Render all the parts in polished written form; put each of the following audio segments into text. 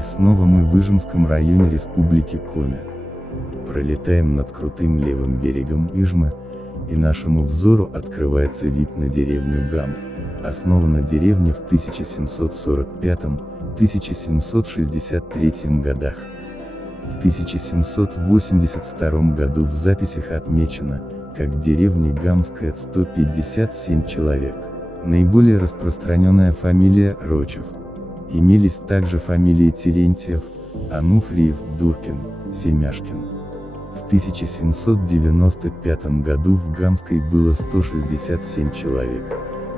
И снова мы в Ижемском районе Республики Коми. Пролетаем над крутым левым берегом Ижмы, и нашему взору открывается вид на деревню Гам. Основана деревня в 1745-1763 годах. В 1782 году в записях отмечено, как деревня Гамская 157 человек. Наиболее распространенная фамилия Рочев. Имелись также фамилии Терентьев, Ануфриев, Дуркин, Семяшкин. В 1795 году в Гамской было 167 человек,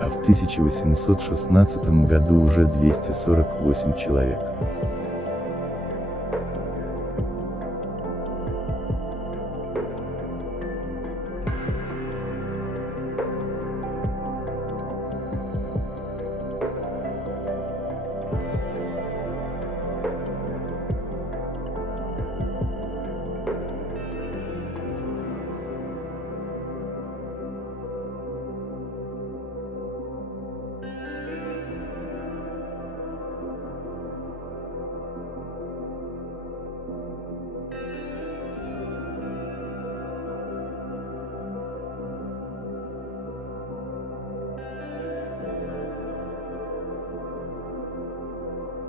а в 1816 году уже 248 человек.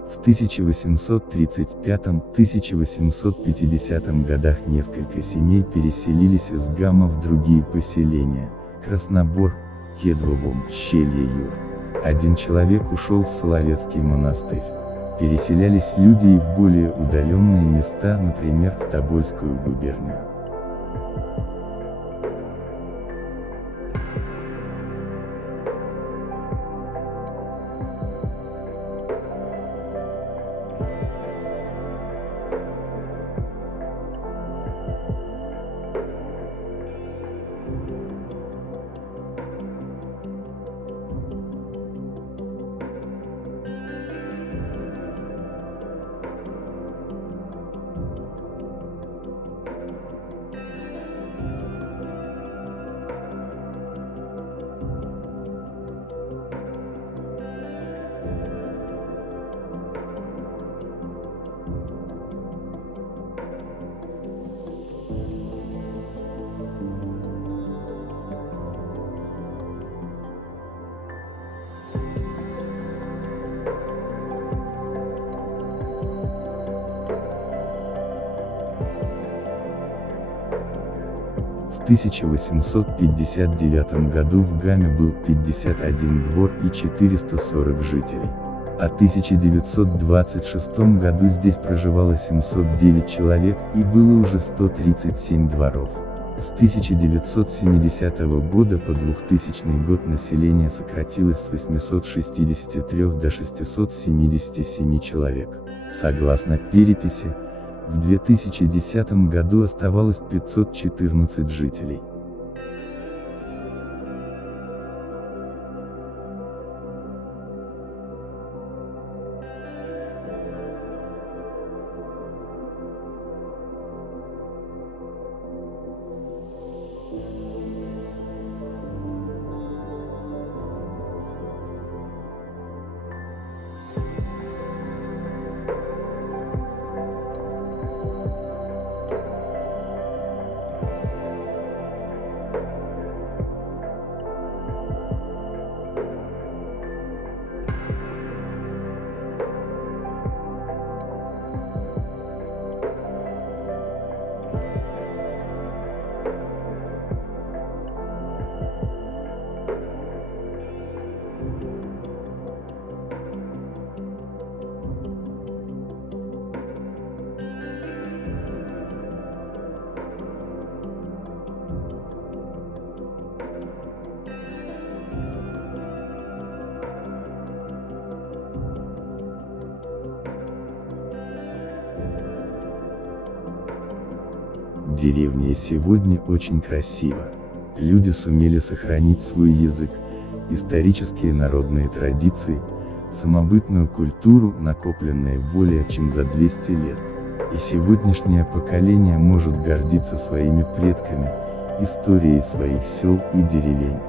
В 1835-1850 годах несколько семей переселились из Гама в другие поселения – Краснобор, Кедровом, Щелье-Юр. Один человек ушел в Соловецкий монастырь. Переселялись люди и в более удаленные места, например, в Тобольскую губернию. В 1859 году в Гаме был 51 двор и 440 жителей. А в 1926 году здесь проживало 709 человек и было уже 137 дворов. С 1970 года по 2000 год население сократилось с 863 до 677 человек. Согласно переписи, в 2010 году оставалось 514 жителей. В Деревня и сегодня очень красиво. Люди сумели сохранить свой язык, исторические народные традиции, самобытную культуру, накопленные более чем за 200 лет. И сегодняшнее поколение может гордиться своими предками, историей своих сел и деревень.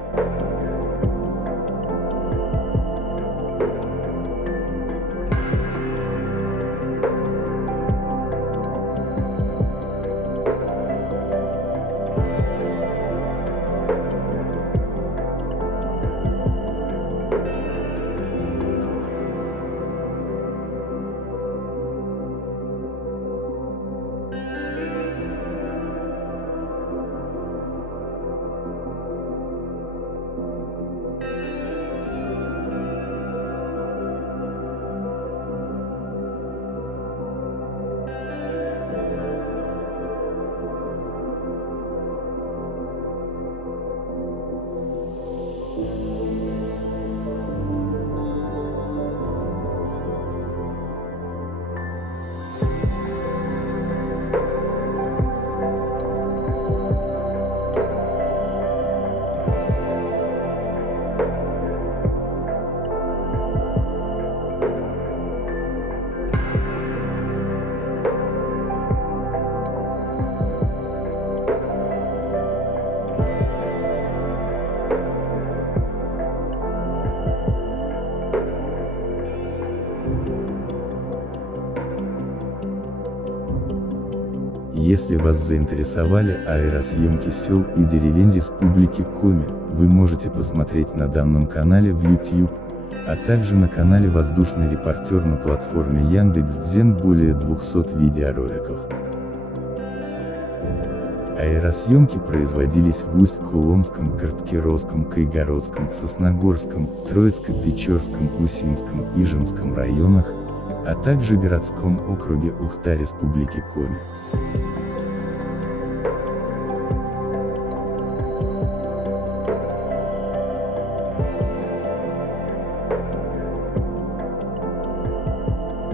Если вас заинтересовали аэросъемки сел и деревень Республики Коми, вы можете посмотреть на данном канале в YouTube, а также на канале «Воздушный репортер» на платформе Яндекс.Дзен более 200 видеороликов. Аэросъемки производились в Усть-Куломском, Карткировском, Кайгородском, Сосногорском, Троицко-Печорском, Усинском, Ижемском районах, а также городском округе Ухта Республики Коми.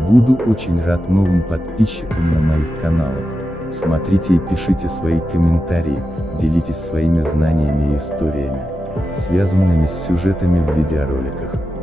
Буду очень рад новым подписчикам на моих каналах. Смотрите и пишите свои комментарии, делитесь своими знаниями и историями, связанными с сюжетами в видеороликах.